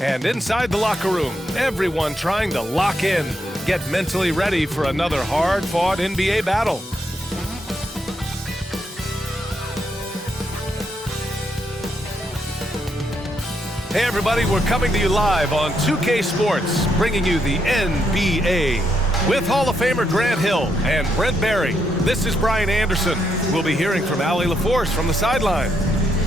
And inside the locker room, everyone trying to lock in, get mentally ready for another hard-fought NBA battle. Hey everybody, we're coming to you live on 2K Sports, bringing you the NBA. With Hall of Famer Grant Hill and Brent Barry, this is Brian Anderson. We'll be hearing from Allie LaForce from the sideline.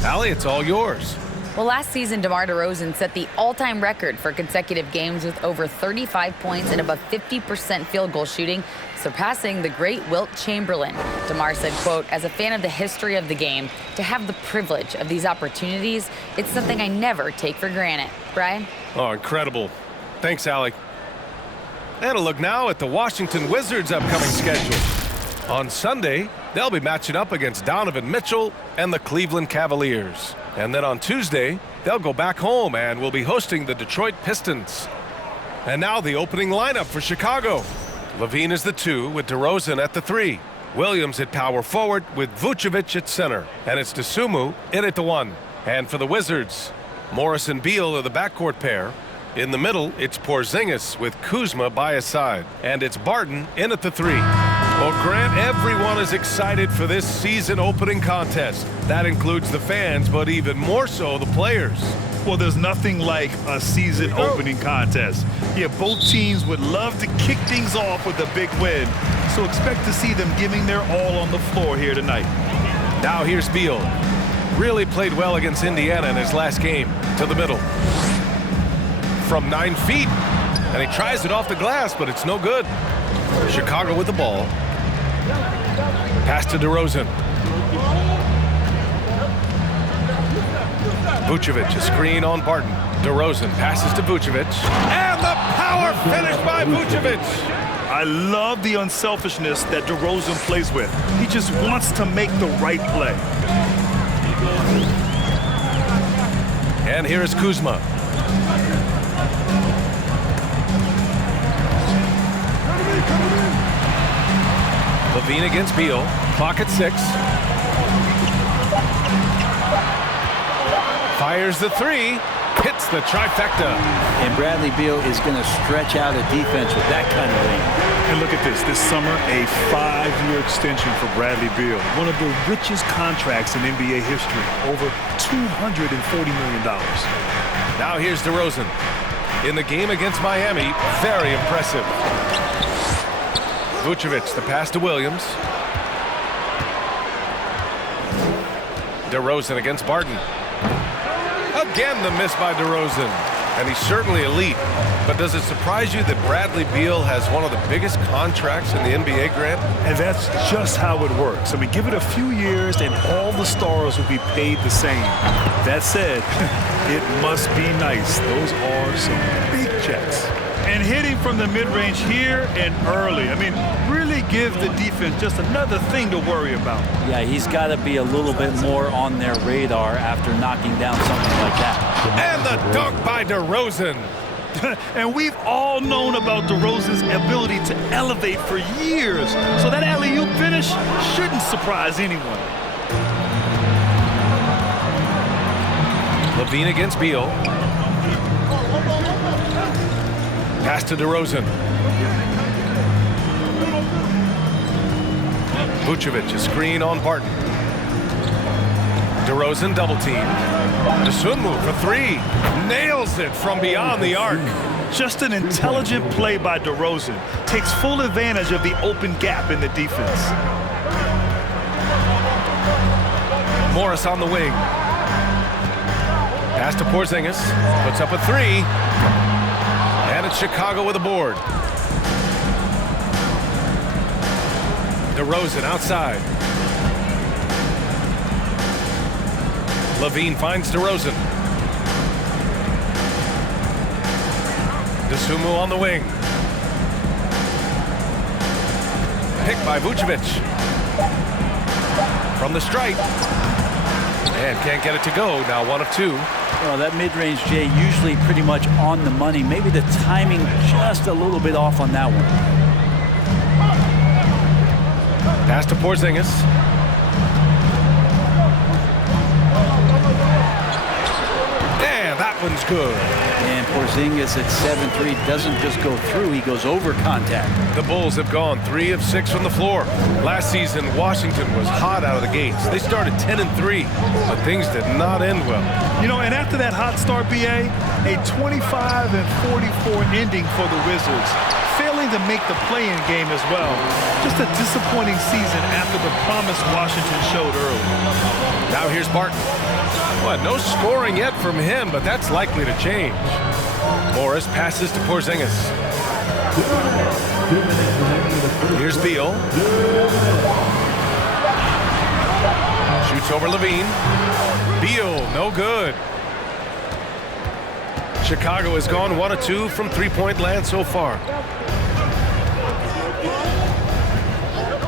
Allie, it's all yours. Well, last season, DeMar DeRozan set the all-time record for consecutive games with over 35 points and above 50% field goal shooting, surpassing the great Wilt Chamberlain. DeMar said, quote, "As a fan of the history of the game, to have the privilege of these opportunities, it's something I never take for granted." Brian? Oh, incredible. Thanks, Allie. And a look now at the Washington Wizards' upcoming schedule. On Sunday, they'll be matching up against Donovan Mitchell and the Cleveland Cavaliers. And then on Tuesday, they'll go back home and will be hosting the Detroit Pistons. And now the opening lineup for Chicago. LaVine is the 2 with DeRozan at the 3. Williams at power forward with Vucevic at center. And it's Dosunmu in at the 1. And for the Wizards, Morris and Beal are the backcourt pair. In the middle, it's Porzingis with Kuzma by his side. And it's Barton in at the 3. Well, Grant, everyone is excited for this season opening contest. That includes the fans, but even more so the players. Well, there's nothing like a season opening contest. Yeah, both teams would love to kick things off with a big win. So expect to see them giving their all on the floor here tonight. Now here's Beal. Really played well against Indiana in his last game. To the middle. From 9 feet. And he tries it off the glass, but it's no good. Chicago with the ball. Pass to DeRozan. Vucevic, a screen on Barton. DeRozan passes to Vucevic. And the power finish by Vucevic. I love the unselfishness that DeRozan plays with. He just wants to make the right play. And here is Kuzma. LaVine against Beal. Clock at 6. Fires the 3. Hits the trifecta. And Bradley Beal is going to stretch out a defense with that kind of range. And look at this. This summer, a 5-year extension for Bradley Beal. One of the richest contracts in NBA history. Over $240 million. Now here's DeRozan. In the game against Miami, very impressive. Vucevic, the pass to Williams. DeRozan against Barton. Again, the miss by DeRozan. And he's certainly elite. But does it surprise you that Bradley Beal has one of the biggest contracts in the NBA, Grant? And that's just how it works. I mean, give it a few years and all the stars will be paid the same. That said, it must be nice. Those are some big checks. And hitting from the mid-range here and early. I mean, really give the defense just another thing to worry about. Yeah, he's got to be a little bit more on their radar after knocking down something like that. And the dunk by DeRozan. And we've all known about DeRozan's ability to elevate for years. So that alley-oop finish shouldn't surprise anyone. LaVine against Beal. Pass to DeRozan. Vucevic, a screen on Barton. DeRozan double team. Dosunmu for 3. Nails it from beyond the arc. Just an intelligent play by DeRozan. Takes full advantage of the open gap in the defense. Morris on the wing. Pass to Porzingis. Puts up a 3. And it's Chicago with a board. DeRozan outside. LaVine finds DeRozan. Dosunmu on the wing. Picked by Vucevic. From the stripe. And can't get it to go. Now 1 of 2. Well, that mid-range, Jay, usually pretty much on the money. Maybe the timing just a little bit off on that one. Pass to Porzingis. And that That one's good. And Porzingis at 7'3" doesn't just go through, he goes over contact. The Bulls have gone 3 of 6 from the floor. Last season, Washington was hot out of the gates. They started 10-3, but things did not end well. You know, and after that hot start, BA, a 25-44 ending for the Wizards, failing to make the play-in game as well. Just a disappointing season after the promise Washington showed early. Now here's Barton. Well, no scoring yet from him, but that's likely to change. Morris passes to Porzingis. Here's Beal. Shoots over Levine. Beal, no good. Chicago has gone 1 of 2 from three-point land so far.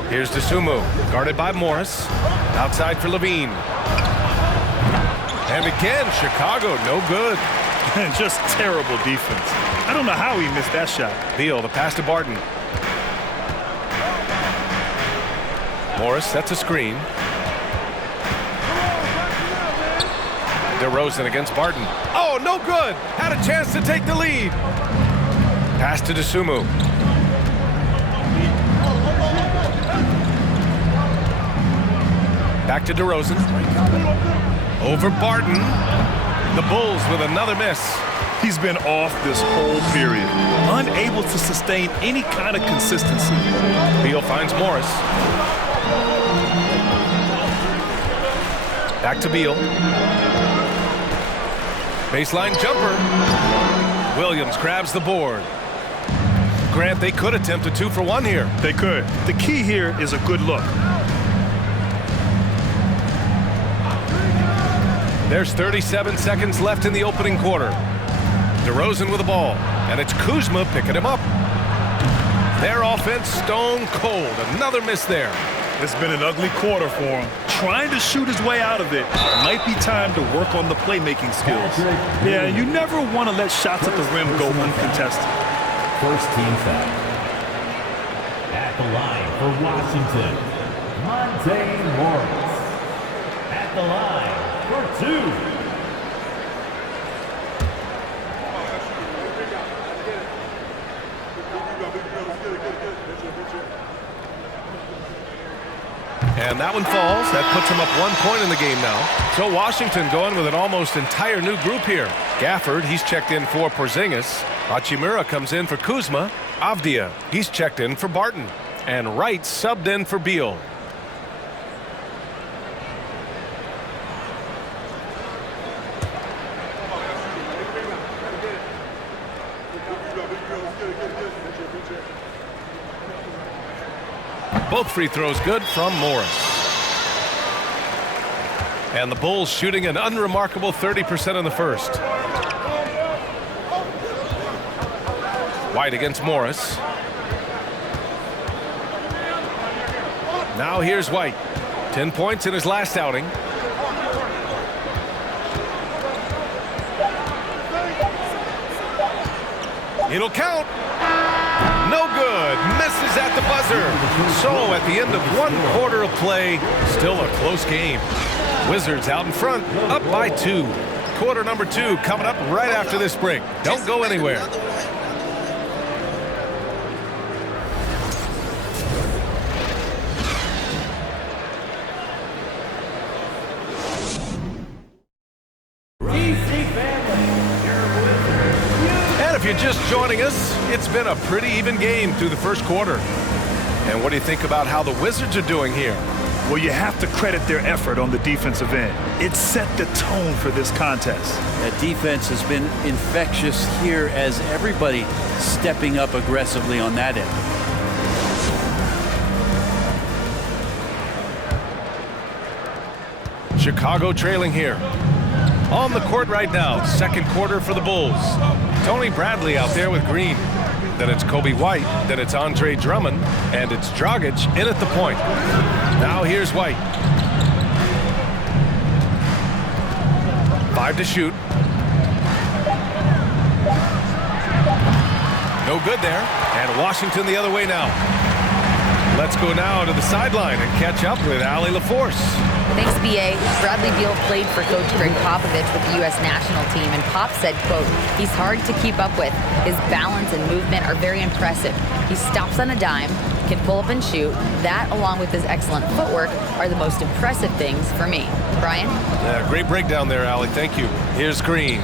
Here's Dosunmu, guarded by Morris. Outside for Levine. And again, Chicago, no good. Just terrible defense. I don't know how he missed that shot. Beal, the pass to Barton. Morris sets a screen. DeRozan against Barton. Oh, no good. Had a chance to take the lead. Pass to Dosunmu. Back to DeRozan. Over Barton. The Bulls with another miss. He's been off this whole period. Unable to sustain any kind of consistency. Beal finds Morris. Back to Beal. Baseline jumper. Williams grabs the board. Grant, they could attempt a 2 for 1 here. They could. The key here is a good look. There's 37 seconds left in the opening quarter. DeRozan with the ball, and it's Kuzma picking him up. Their offense stone cold. Another miss there. It's been an ugly quarter for him. Trying to shoot his way out of it. Might be time to work on the playmaking skills. Yeah, you never want to let shots at the rim go uncontested. First team foul. At the line for Washington, Monte Morris. At the line for 2. And that one falls. That puts him up 1 point in the game now. So Washington going with an almost entire new group here. Gafford, he's checked in for Porzingis. Hachimura comes in for Kuzma. Avdia, he's checked in for Barton. And Wright subbed in for Beal. Both free throws good from Morris. And the Bulls shooting an unremarkable 30% in the first. White against Morris. Now here's White. 10 points in his last outing. It'll count. No good. Misses at the buzzer. So at the end of 1 quarter of play, still a close game. Wizards out in front, up by 2. Quarter number 2 coming up right after this break. Don't go anywhere. If you're just joining us, it's been a pretty even game through the first quarter. And what do you think about how the Wizards are doing here? Well, you have to credit their effort on the defensive end. It set the tone for this contest. That defense has been infectious here as everybody stepping up aggressively on that end. Chicago trailing here. On the court right now, second quarter for the Bulls. Tony Bradley out there with Green. Then it's Kobe White. Then it's Andre Drummond. And it's Dragic in at the point. Now here's White. 5 to shoot. No good there. And Washington the other way now. Let's go now to the sideline and catch up with Allie LaForce. Thanks, B.A. Bradley Beal played for Coach Greg Popovich with the U.S. national team, and Pop said, quote, he's hard to keep up with. His balance and movement are very impressive. He stops on a dime, can pull up and shoot. That, along with his excellent footwork, are the most impressive things for me. Brian? Yeah, great breakdown there, Allie. Thank you. Here's Green.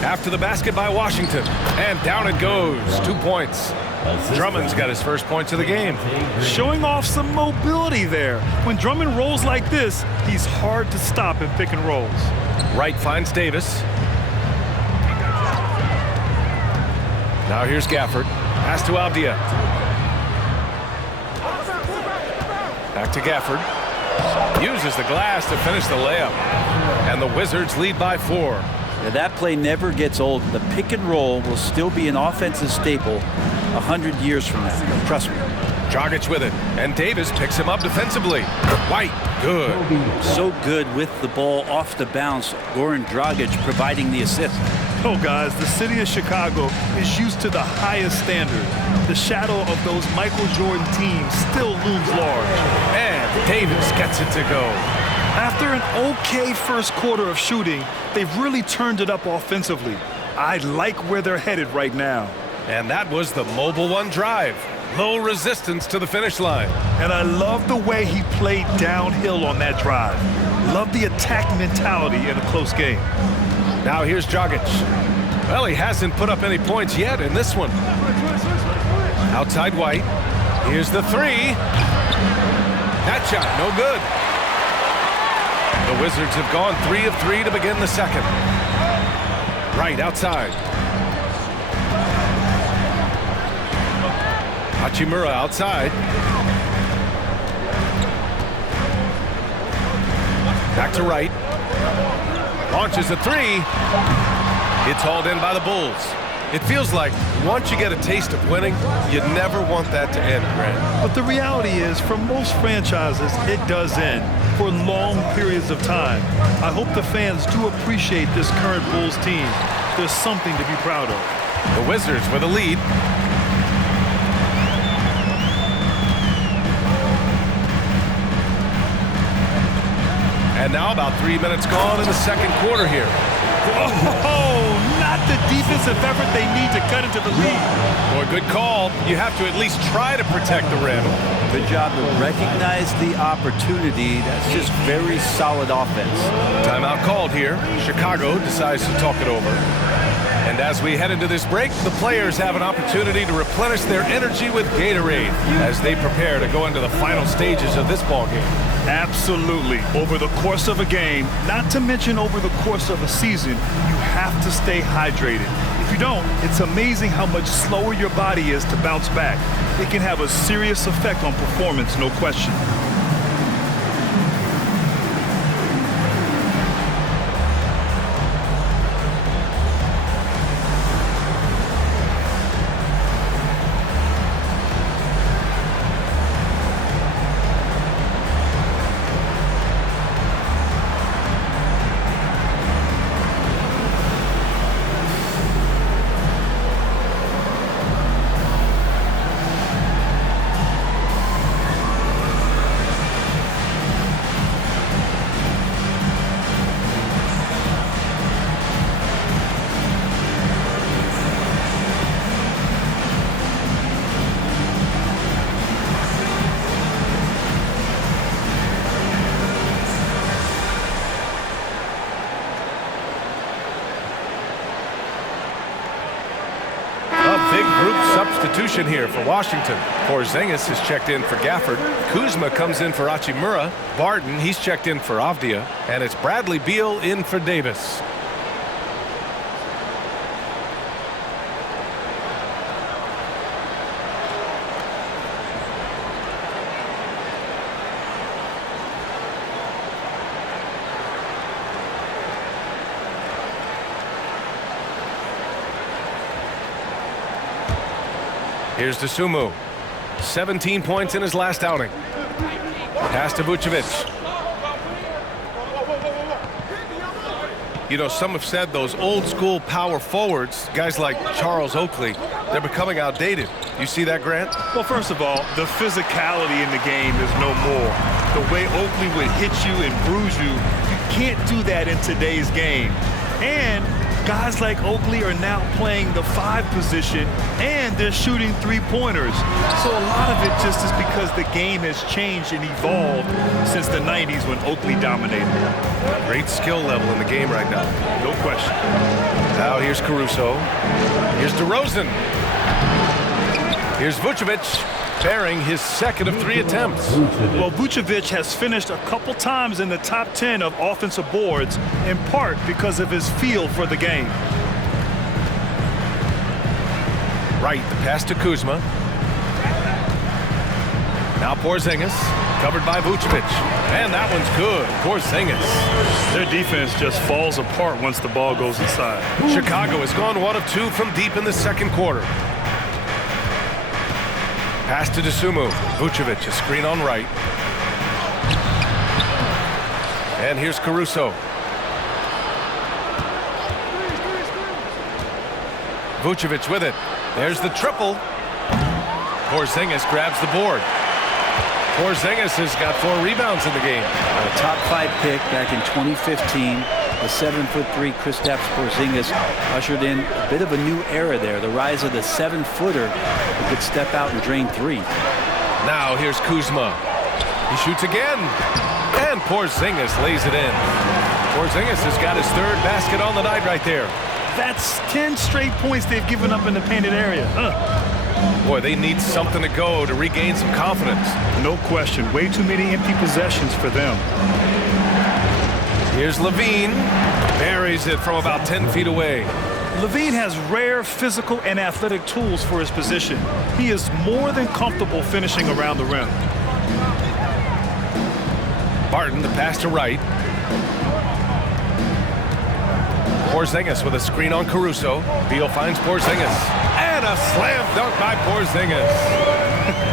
After the basket by Washington. And down it goes. 2 points. Drummond's got his first points of the game. Showing off some mobility there. When Drummond rolls like this, he's hard to stop in pick and rolls. Wright finds Davis. Now here's Gafford. Pass to Avdia. Back to Gafford. Uses the glass to finish the layup. And the Wizards lead by 4. Yeah, that play never gets old. The pick and roll will still be an offensive staple 100 years from now. Trust me. Dragic with it. And Davis picks him up defensively. White, good. So good with the ball off the bounce. Goran Dragic providing the assist. Oh, guys, the city of Chicago is used to the highest standard. The shadow of those Michael Jordan teams still looms large. And Davis gets it to go. After an okay first quarter of shooting, they've really turned it up offensively. I like where they're headed right now. And that was the Mobile One drive. Low resistance to the finish line. And I love the way he played downhill on that drive. Love the attack mentality in a close game. Now here's Dragic. Well, he hasn't put up any points yet in this one. Outside White. Here's the three. That shot, no good. The Wizards have gone 3 of 3 to begin the second. Right outside. Hachimura outside. Back to Wright. Launches a three. It's hauled in by the Bulls. It feels like once you get a taste of winning, you never want that to end, Grant. But the reality is, for most franchises, it does end for long periods of time. I hope the fans do appreciate this current Bulls team. There's something to be proud of. The Wizards with a lead. And now about 3 minutes gone in the second quarter here. Oh, not the defensive effort they need to cut into the lead. Boy, good call. You have to at least try to protect the rim. Good job to recognize the opportunity. That's just very solid offense. Timeout called here. Chicago decides to talk it over. And as we head into this break, the players have an opportunity to replenish their energy with Gatorade as they prepare to go into the final stages of this ballgame. Absolutely. Over the course of a game, not to mention over the course of a season, you have to stay hydrated. If you don't, it's amazing how much slower your body is to bounce back. It can have a serious effect on performance, no question. Big group substitution here for Washington. Porzingis has checked in for Gafford. Kuzma comes in for Hachimura. Barton, he's checked in for Avdia. And it's Bradley Beal in for Davis. Here's Dosunmu. 17 points in his last outing. Pass to Vucevic. You know, some have said those old school power forwards, guys like Charles Oakley, they're becoming outdated. You see that, Grant? Well, first of all, the physicality in the game is no more. The way Oakley would hit you and bruise you, you can't do that in today's game. And guys like Oakley are now playing the 5 position, and they're shooting 3-pointers. So a lot of it just is because the game has changed and evolved since the 90s when Oakley dominated. Great skill level in the game right now. No question. Now here's Caruso. Here's DeRozan. Here's Vucevic, bearing his second of 3 attempts. Well, Vucevic has finished a couple times in the top 10 of offensive boards, in part because of his feel for the game. Right, the pass to Kuzma. Now Porzingis, covered by Vucevic. And that one's good. Porzingis. Their defense just falls apart once the ball goes inside. Chicago has gone 1 of 2 from deep in the second quarter. Pass to DeSumo. Vucevic, a screen on right. And here's Caruso. Vucevic with it. There's the triple. Porzingis grabs the board. Porzingis has got 4 rebounds in the game. A top 5 pick back in 2015. The 7'3" Kristaps Porzingis ushered in a bit of a new era there. The rise of the 7-footer who could step out and drain 3. Now here's Kuzma. He shoots again. And Porzingis lays it in. Porzingis has got his 3rd basket on the night right there. That's 10 straight points they've given up in the painted area. Boy, they need something to go to regain some confidence. No question. Way too many empty possessions for them. Here's Levine. Buries it from about 10 feet away. Levine has rare physical and athletic tools for his position. He is more than comfortable finishing around the rim. Barton, the pass to right. Porzingis with a screen on Caruso. Beal finds Porzingis. And a slam dunk by Porzingis.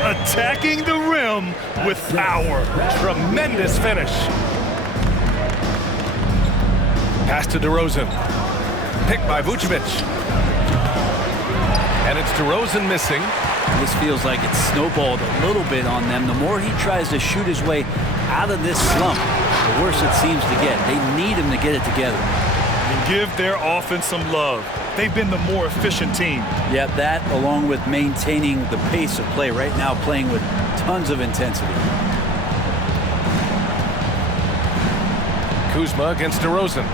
Attacking the rim with power. Tremendous finish. Pass to DeRozan. Picked by Vucevic. And it's DeRozan missing. This feels like it's snowballed a little bit on them. The more he tries to shoot his way out of this slump, the worse it seems to get. They need him to get it together. And give their offense some love. They've been the more efficient team. Yeah, that along with maintaining the pace of play right now, playing with tons of intensity. Kuzma against DeRozan.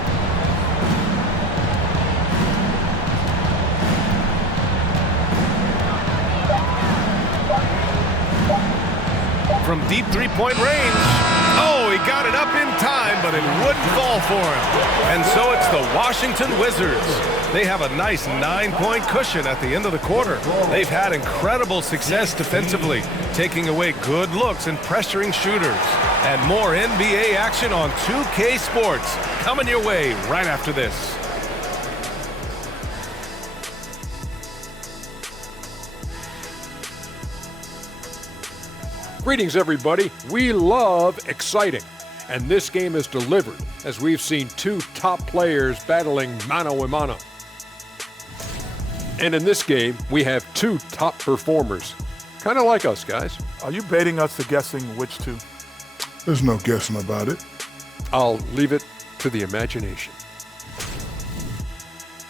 From deep 3-point range. Oh, he got it up in time, but it wouldn't fall for him. And so it's the Washington Wizards. They have a nice 9-point cushion at the end of the quarter. They've had incredible success defensively, taking away good looks and pressuring shooters. And more NBA action on 2K Sports coming your way right after this. Greetings, everybody. We love exciting, and this game is delivered as we've seen 2 top players battling mano a mano. And in this game, we have 2 top performers, kind of like us, guys. Are you baiting us to guessing which 2? There's no guessing about it. I'll leave it to the imagination.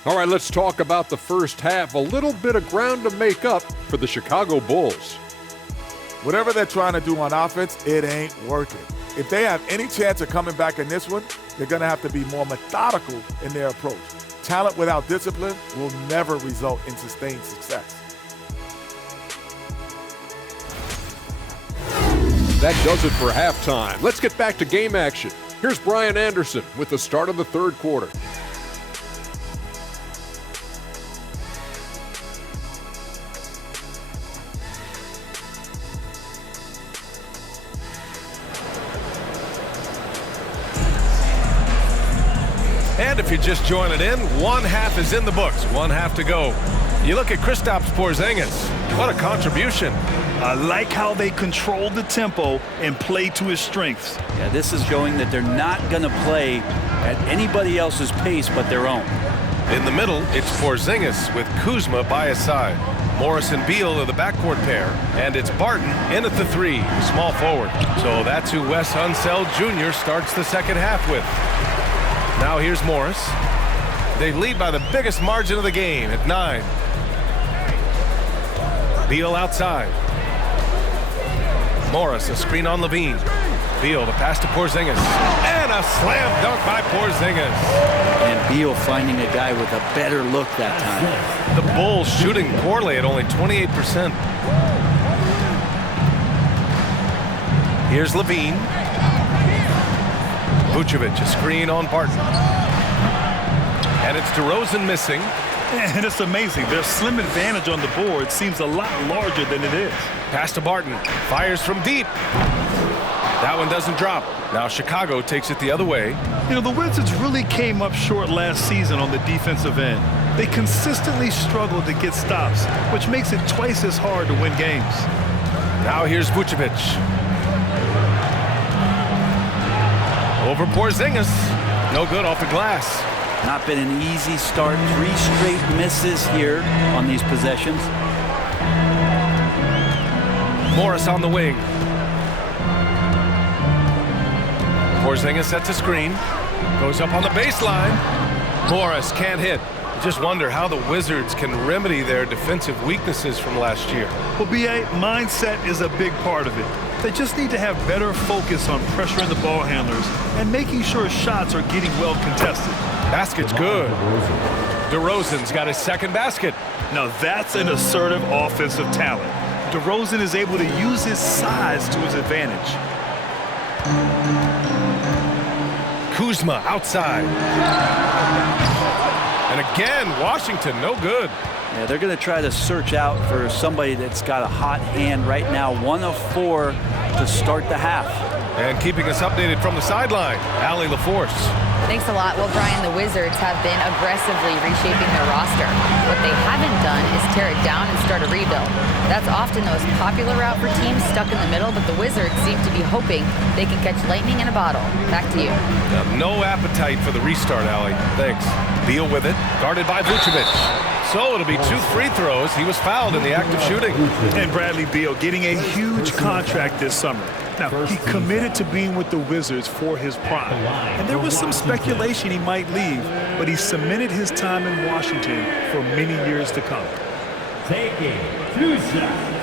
All right, let's talk about the first half. A little bit of ground to make up for the Chicago Bulls. Whatever they're trying to do on offense, it ain't working. If they have any chance of coming back in this one, they're going to have to be more methodical in their approach. Talent without discipline will never result in sustained success. That does it for halftime. Let's get back to game action. Here's Brian Anderson with the start of the third quarter. And if you're just joining in, 1 half is in the books, 1 half to go. You look at Kristaps Porzingis. What a contribution. I like how they control the tempo and play to his strengths. Yeah, this is showing that they're not going to play at anybody else's pace but their own. In the middle, it's Porzingis with Kuzma by his side. Morris and Beal are the backcourt pair, and it's Barton in at the 3, small forward. So that's who Wes Unseld Jr. starts the second half with. Now here's Morris. They lead by the biggest margin of the game at 9. Beal outside. Morris, a screen on Levine. Beal, the pass to Porzingis. And a slam dunk by Porzingis. And Beal finding a guy with a better look that time. The Bulls shooting poorly at only 28%. Here's Levine. Vucevic, a screen on Barton. And it's DeRozan missing. And it's amazing. Their slim advantage on the board seems a lot larger than it is. Pass to Barton. Fires from deep. That one doesn't drop. Now Chicago takes it the other way. You know, the Wizards really came up short last season on the defensive end. They consistently struggled to get stops, which makes it twice as hard to win games. Now here's Vucevic. Over Porzingis. No good off the glass. Not been an easy start. 3 straight misses here on these possessions. Morris on the wing. Porzingis sets a screen. Goes up on the baseline. Morris can't hit. Just wonder how the Wizards can remedy their defensive weaknesses from last year. Well, B.A., mindset is a big part of it. They just need to have better focus on pressuring the ball handlers and making sure shots are getting well contested. Basket's good. DeRozan's got his second basket. Now that's an assertive offensive talent. DeRozan is able to use his size to his advantage. Kuzma outside. And again, Washington, no good. Yeah, they're going to try to search out for somebody that's got a hot hand right now. 1 of 4 to start the half. And keeping us updated from the sideline, Allie LaForce. Thanks a lot. Well, Brian, the Wizards have been aggressively reshaping their roster. What they haven't done is tear it down and start a rebuild. That's often the most popular route for teams stuck in the middle, but the Wizards seem to be hoping they can catch lightning in a bottle. Back to you. No appetite for the restart, Allie. Thanks. Beal with it, guarded by Vucevic. So it'll be 2 free throws. He was fouled in the act of shooting. And Bradley Beal getting a huge contract this summer. Now, he committed to being with the Wizards for his prime. And there was some speculation he might leave, but he cemented his time in Washington for many years to come. Taking 2 shots.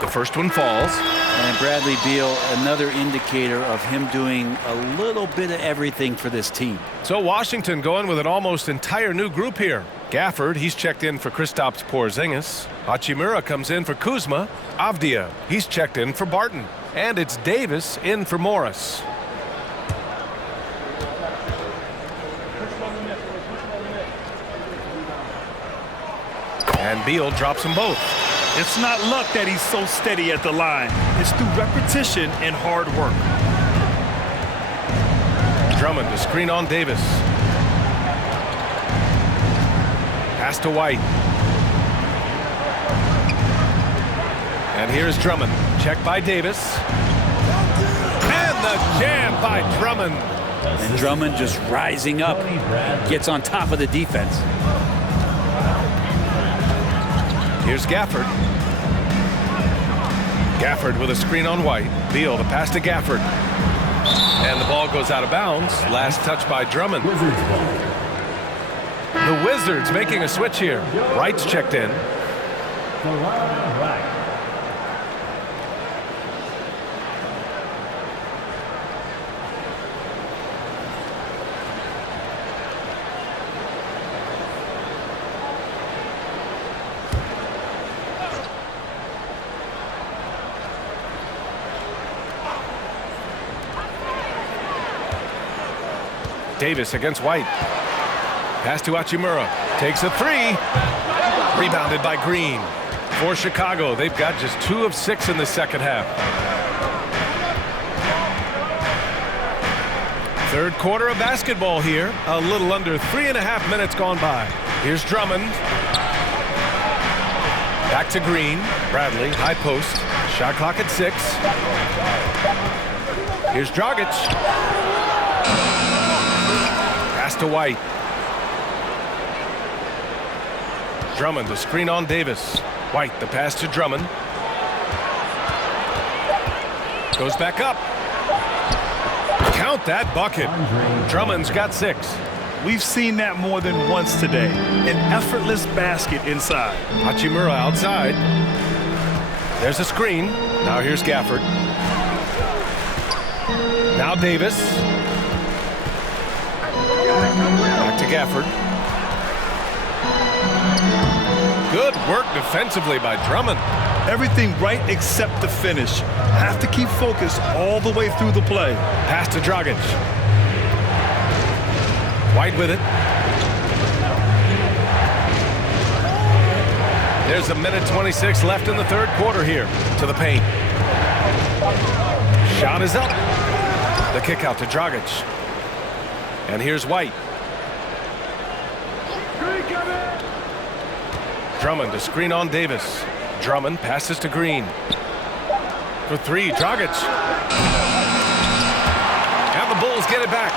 The first one falls. And Bradley Beal, another indicator of him doing a little bit of everything for this team. So Washington going with an almost entire new group here. Gafford, he's checked in for Kristaps Porzingis. Hachimura comes in for Kuzma. Avdia, he's checked in for Barton. And it's Davis in for Morris. And Beal drops them both. It's not luck that he's so steady at the line. It's through repetition and hard work. Drummond to screen on Davis. Pass to White. And here's Drummond. Check by Davis. And the jam by Drummond. And Drummond just rising up. Gets on top of the defense. Here's Gafford. Gafford with a screen on White. Beal, the pass to Gafford. And the ball goes out of bounds. Last touch by Drummond. The Wizards making a switch here. Wright's checked in. Right. Davis against White. Pass to Hachimura. Takes a 3. Rebounded by Green. For Chicago, they've got just 2 of 6 in the second half. Third quarter of basketball here. A little under 3.5 minutes gone by. Here's Drummond. Back to Green. Bradley, high post. Shot clock at 6. Here's Dragic. Pass to White. Drummond, the screen on Davis. White, the pass to Drummond. Goes back up. Count that bucket. Drummond's got 6. We've seen that more than once today. An effortless basket inside. Hachimura outside. There's a screen. Now here's Gafford. Now Davis. Back to Gafford. Good work defensively by Drummond. Everything right except the finish. Have to keep focused all the way through the play. Pass to Dragic. White with it. There's a minute 26 left in the third quarter here. To the paint. Shot is up. The kick out to Dragic. And here's White. Drummond, a screen on Davis. Drummond passes to Green. For 3, Dragic. And the Bulls get it back.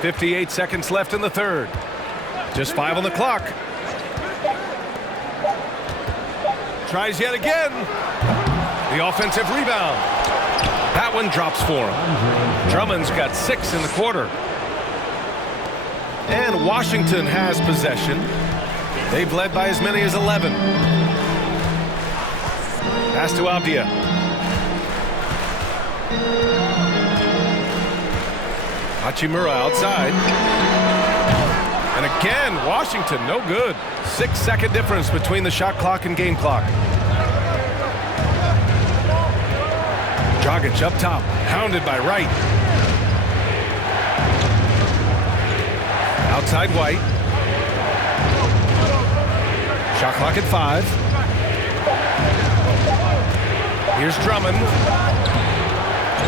58 seconds left in the third. Just 5 on the clock. Tries yet again. The offensive rebound. That one drops for him. Drummond's got 6 in the quarter. And Washington has possession. They've led by as many as 11. Pass to Avdia. Hachimura outside. And again, Washington, no good. 6-second difference between the shot clock and game clock. Dragic up top, hounded by Wright. Outside White. Shot clock at 5. Here's Drummond.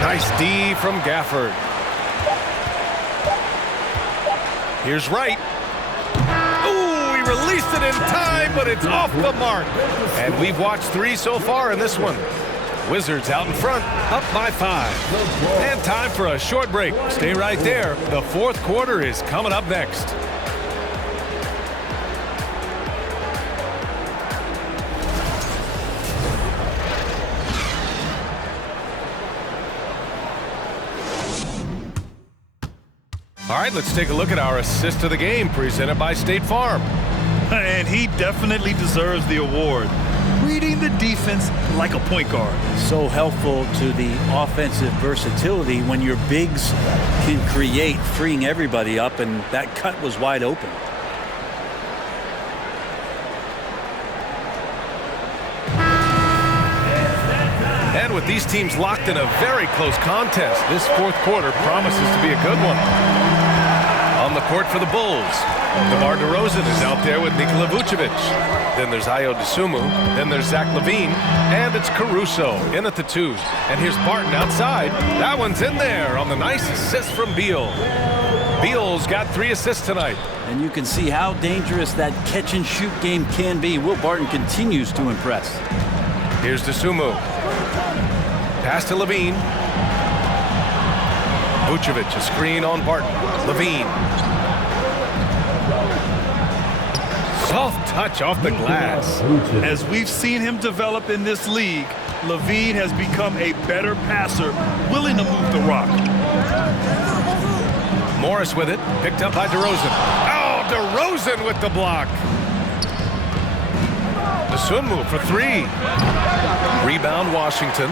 Nice D from Gafford. Here's Wright. Ooh, he released it in time, but it's off the mark. And we've watched 3 so far in this one. Wizards out in front, up by 5. And time for a short break. Stay right there. The fourth quarter is coming up next. All right, let's take a look at our assist of the game presented by State Farm. And he definitely deserves the award. Reading the defense like a point guard. So helpful to the offensive versatility when your bigs can create, freeing everybody up, and that cut was wide open. And with these teams locked in a very close contest, this fourth quarter promises to be a good one. On the court for the Bulls, DeMar DeRozan is out there with Nikola Vucevic. Then there's Ayo Dosunmu. Then there's Zach LaVine. And it's Caruso in at the 2. And here's Barton outside. That one's in there on the nice assist from Beal. Beal's got 3 assists tonight. And you can see how dangerous that catch-and-shoot game can be. Will Barton continues to impress. Here's Dosunmu. Pass to LaVine. Vucevic, a screen on Barton. LaVine. Soft touch off the glass. As we've seen him develop in this league, LaVine has become a better passer, willing to move the rock. Morris with it, picked up by DeRozan. Oh, DeRozan with the block. Dosunmu for 3. Rebound Washington.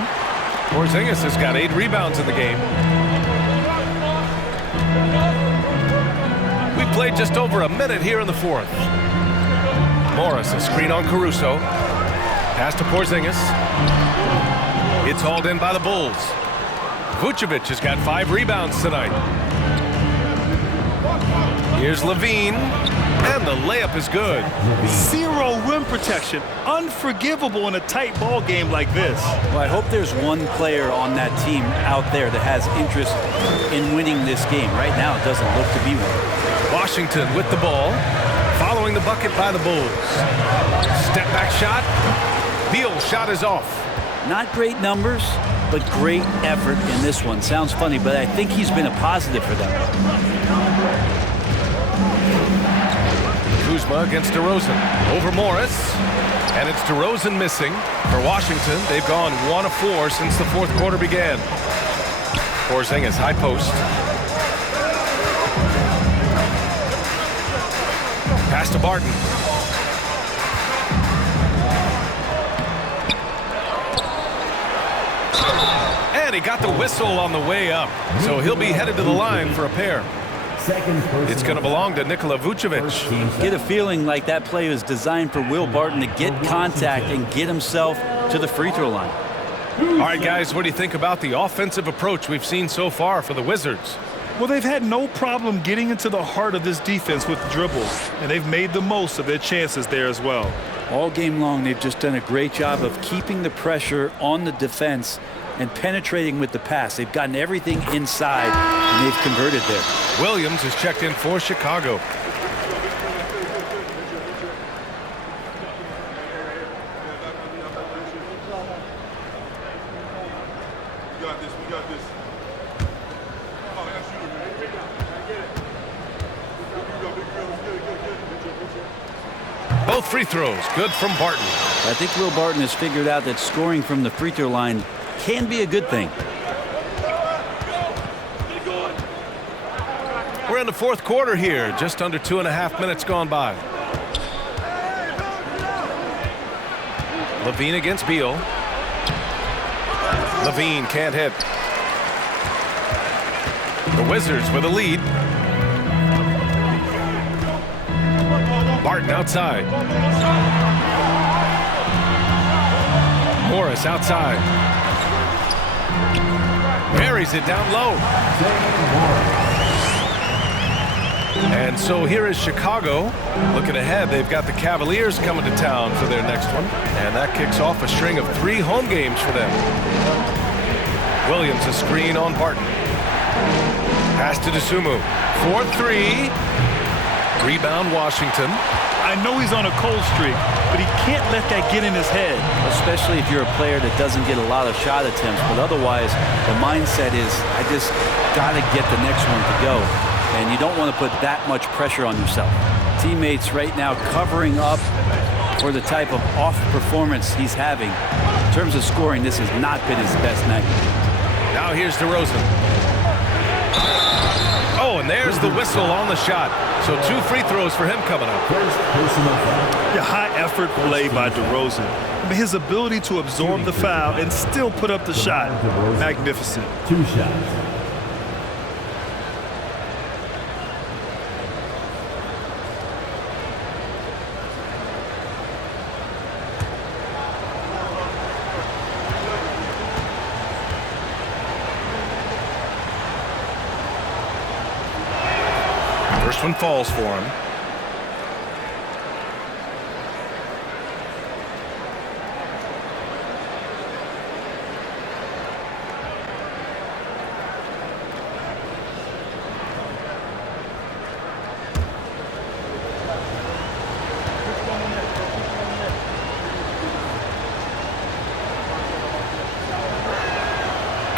Porzingis has got 8 rebounds in the game. We've played just over a minute here in the fourth. Morris, a screen on Caruso. Pass to Porzingis. It's hauled in by the Bulls. Vucevic has got 5 rebounds tonight. Here's LaVine, and the layup is good. 0 rim protection. Unforgivable in a tight ball game like this. Well, I hope there's one player on that team out there that has interest in winning this game. Right now, it doesn't look to be one. Washington with the ball, following the bucket by the Bulls. Step back shot, Beal's shot is off. Not great numbers, but great effort in this one. Sounds funny, but I think he's been a positive for them. Kuzma against DeRozan. Over Morris. And it's DeRozan missing. For Washington, they've gone 1 of 4 since the fourth quarter began. Porzingis, high post. Pass to Barton. And he got the whistle on the way up. So he'll be headed to the line for a pair. It's going to belong to Nikola Vucevic. Get a feeling like that play was designed for Will Barton to get contact and get himself to the free throw line. All right, guys, what do you think about the offensive approach we've seen so far for the Wizards? Well, they've had no problem getting into the heart of this defense with dribbles, and they've made the most of their chances there as well. All game long, they've just done a great job of keeping the pressure on the defense and penetrating with the pass. They've gotten everything inside, and they've converted there. Williams is checked in for Chicago. Both free throws good from Barton. I think Will Barton has figured out that scoring from the free throw line can be a good thing. We're in the fourth quarter here, just under 2.5 minutes gone by. Levine against Beal. Levine can't hit. The Wizards with a lead. Barton outside. Morris outside. Buries it down low. And so here is Chicago. Looking ahead, they've got the Cavaliers coming to town for their next one. And that kicks off a string of 3 home games for them. Williams a screen on Barton. Pass to Dosunmu. 4-3. Rebound Washington. I know he's on a cold streak, but he can't let that get in his head. Especially if you're a player that doesn't get a lot of shot attempts, but otherwise the mindset is, I just got to get the next one to go. And you don't want to put that much pressure on yourself. Teammates right now covering up for the type of off performance he's having. In terms of scoring, this has not been his best night. Now here's DeRozan. Oh, and there's the whistle on the shot. So 2 free throws for him coming up. Yeah, high effort play by DeRozan. I mean, his ability to absorb the foul and still put up the shot. Magnificent. 2 shots. First one falls for him.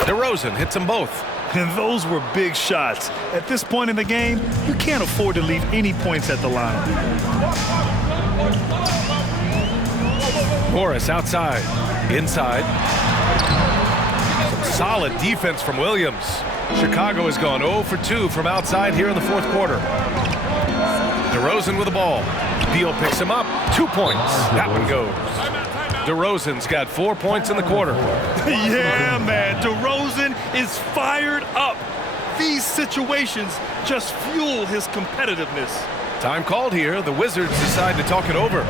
DeRozan hits them both. And those were big shots. At this point in the game, you can't afford to leave any points at the line. Morris outside. Inside. Some solid defense from Williams. Chicago has gone 0 for 2 from outside here in the fourth quarter. DeRozan with the ball. Beal picks him up. 2 points. That one goes. DeRozan's got 4 points in the quarter. Yeah, man. DeRozan is fired up. These situations just fuel his competitiveness. Time called here. The Wizards decide to talk it over.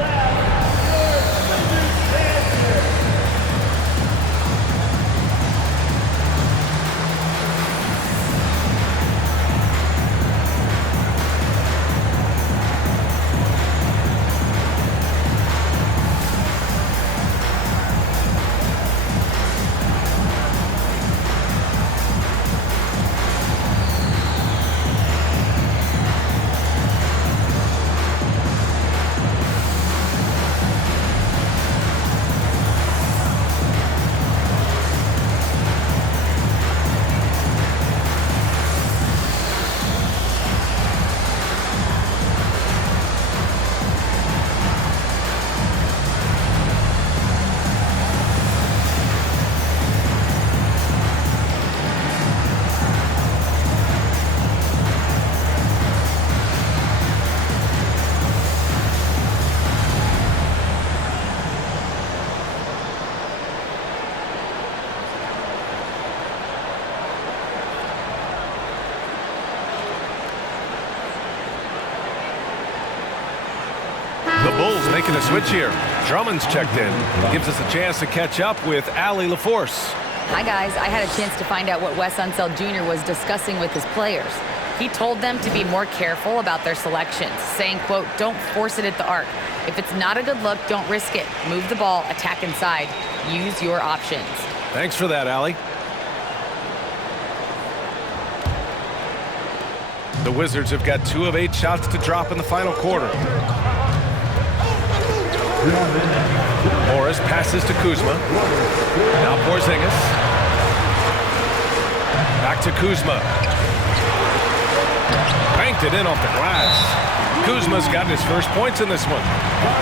Making a switch here. Drummond's checked in. Gives us a chance to catch up with Allie LaForce. Hi, guys. I had a chance to find out what Wes Unseld Jr. was discussing with his players. He told them to be more careful about their selections, saying, quote, don't force it at the arc. If it's not a good look, don't risk it. Move the ball, attack inside. Use your options. Thanks for that, Allie. The Wizards have got 2 of 8 shots to drop in the final quarter. Morris passes to Kuzma. Now Porzingis. Back to Kuzma. Banked it in off the glass. Kuzma's gotten his first points in this one.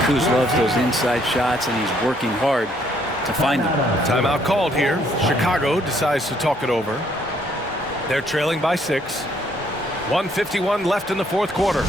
Kuz loves those inside shots, and he's working hard to find them. Timeout called here. Chicago decides to talk it over. They're trailing by 6. 1:51 left in the fourth quarter.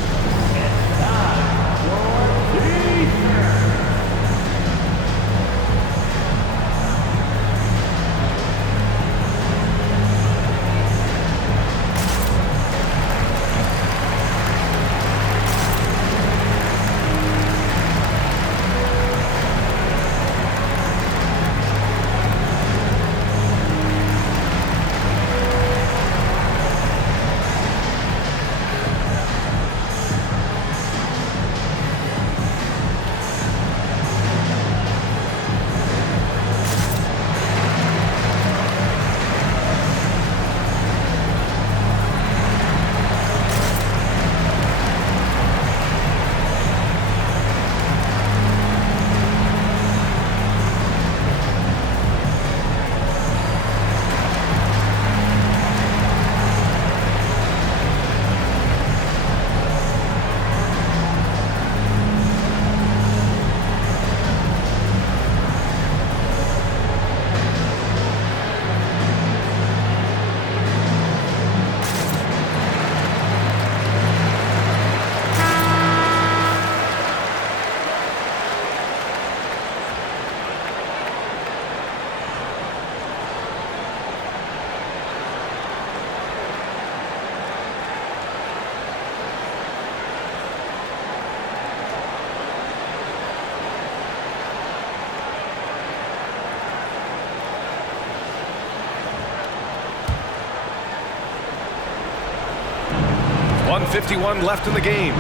.51 left in the game.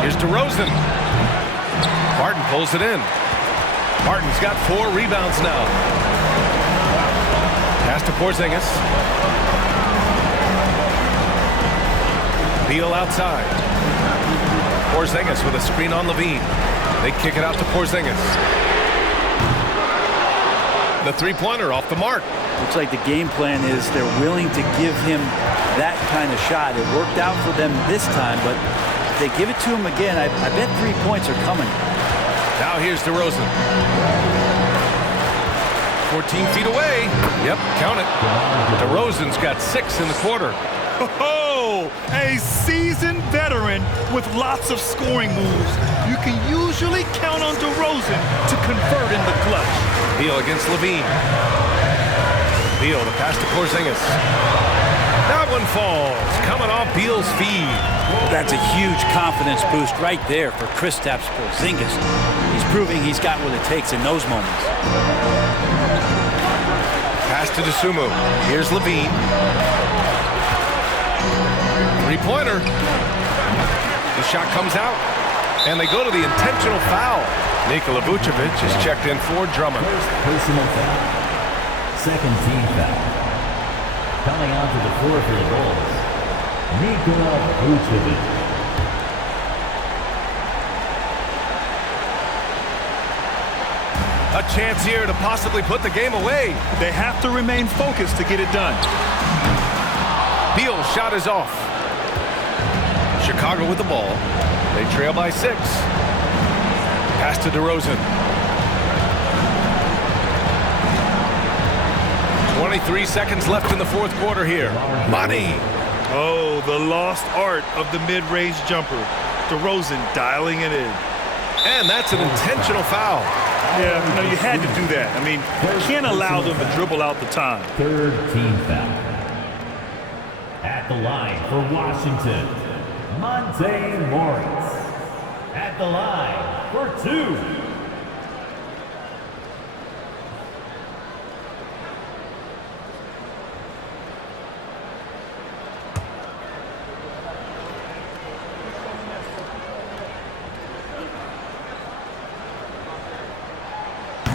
Here's DeRozan. Martin pulls it in. Martin's got 4 rebounds now. Pass to Porzingis. Beal outside. Porzingis with a screen on Levine. They kick it out to Porzingis. The three-pointer off the mark. Looks like the game plan is they're willing to give him that kind of shot. It worked out for them this time, but if they give it to him again, I bet 3 points are coming. Now here's DeRozan. 14 feet away. Yep, count it. DeRozan's got 6 in the quarter. Oh, a seasoned veteran with lots of scoring moves. You can usually count on DeRozan to convert in the clutch. Beal against Levine. Beal, the pass to Porzingis. That one falls, coming off Beal's feed. That's a huge confidence boost right there for Kristaps Porzingis. He's proving he's got what it takes in those moments. Pass to DeSumo. Here's Levine. Three-pointer. The shot comes out, and they go to the intentional foul. Nikola Vucevic is checked in for Drummond. First personal foul. Second team foul. Coming onto the floor for the Bulls, Nikola Vucevic. A chance here to possibly put the game away. They have to remain focused to get it done. Beal's shot is off. Chicago with the ball. They trail by 6. Pass to DeRozan. 23 seconds left in the fourth quarter here. Money. Oh, the lost art of the mid-range jumper. DeRozan dialing it in. And that's an intentional foul. Yeah, you know, you had to do that. I mean, you can't allow them to dribble out the time. Third team foul. At the line for Washington, Monte Morris. At the line for 2.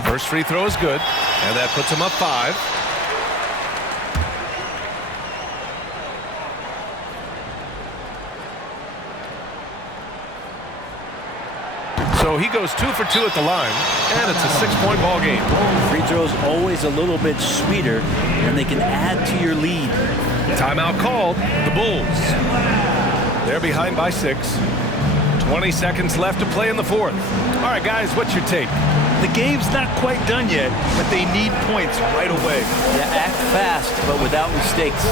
First free throw is good, and that puts him up 5. So he goes 2 for 2 at the line, and it's a 6-point ball game. Free throws always a little bit sweeter, and they can add to your lead. Timeout called. The Bulls. They're behind by 6. 20 seconds left to play in the 4th. All right, guys, what's your take? The game's not quite done yet, but they need points right away. Yeah, act fast, but without mistakes.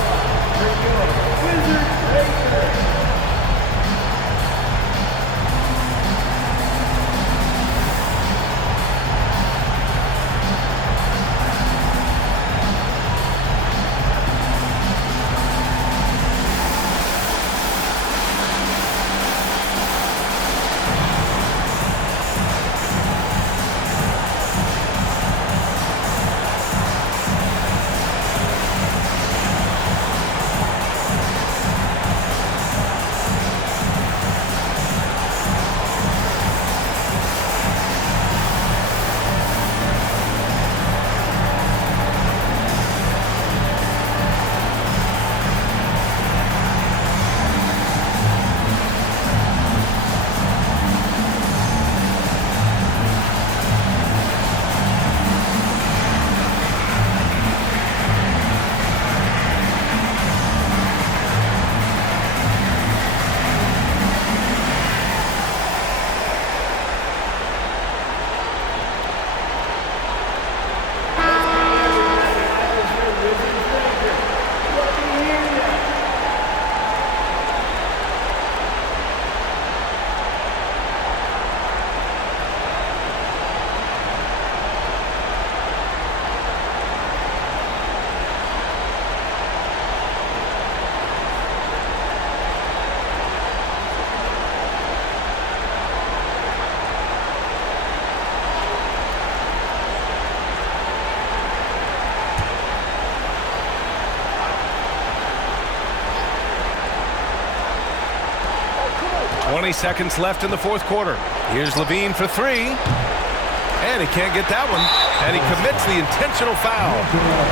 Seconds left in the 4th quarter. Here's Levine for 3. And he can't get that one. And he commits the intentional foul.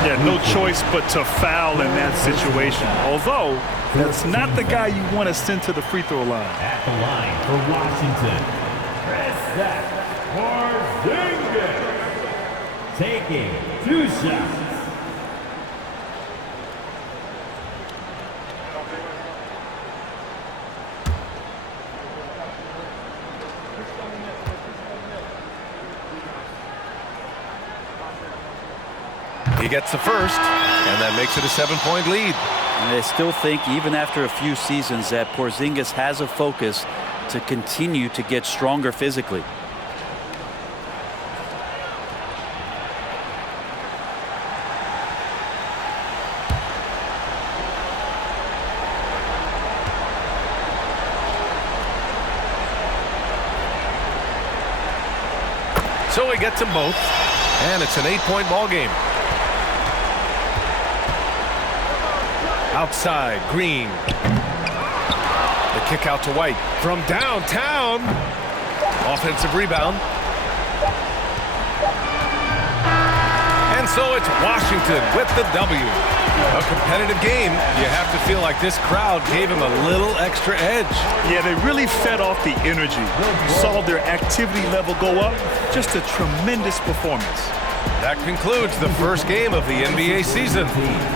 Yeah, no choice but to foul in that situation. Although, that's not the guy you want to send to the free throw line. At the line for Washington, Kristaps Porzingis. Taking 2 shots. He gets the first, and that makes it a 7-point lead. And I still think, even after a few seasons, that Porzingis has a focus to continue to get stronger physically. So he gets them both, and it's an 8-point ball game. Outside, Green. The kick out to White from downtown. Offensive rebound. And so it's Washington with the W. A competitive game. You have to feel like this crowd gave him a little extra edge. Yeah, they really fed off the energy. You saw their activity level go up. Just a tremendous performance. That concludes the first game of the NBA season.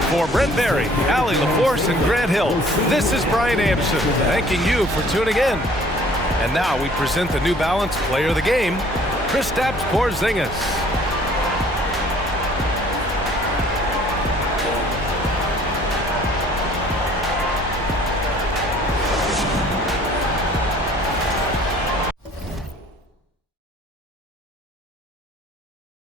For Brent Barry, Allie LaForce, and Grant Hill, this is Brian Anderson thanking you for tuning in. And now we present the New Balance Player of the Game, Kristaps Porzingis.